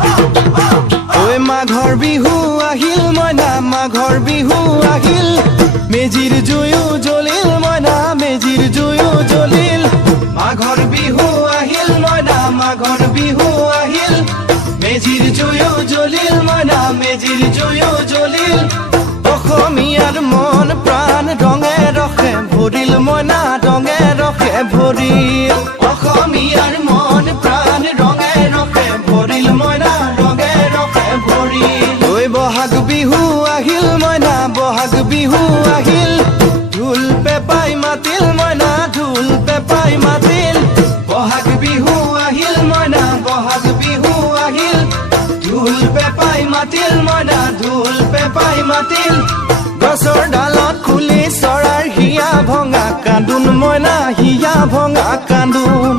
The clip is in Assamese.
ঐ মাঘৰ বিহু আহিল মইনা মাঘৰ বিহু আহিল মেজিৰ জুয়ো জ্বলিল মইনা মেজিৰ জুয়ো জ্বলিল মাঘৰ বিহু আহিল মইনা মাঘৰ বিহু আহিল মেজিৰ জুয়ো জ্বলিল মইনা মেজিৰ জুয়ো জ্বলিল অসমীয়াৰ মন প্ৰাণ ৰঙে ৰসে ভৰিল মইনা ৰঙে ৰসে ভৰিল অসমীয়াৰ মন প্ৰাণ ৰঙে ৰসে ভৰিল মইনা ৰঙে ৰসে ভৰিল ঐ বহাগ বিহু আহিল মইনা বহাগ বিহু আহিল ঢোল পেপাই মাতিল মইনা ঢোল পেপাই মাতিল বহাগ বিহু আহিল মইনা বহাগ বিহু আহিল ঢোল পেপাই মাতিল মইনা ঢোল পেপাই মাতিল গছৰ ডালত খুলি চৰাৰ হিয়া ভঙা কান্দোন মইনা হিয়া ভঙা কান্দোন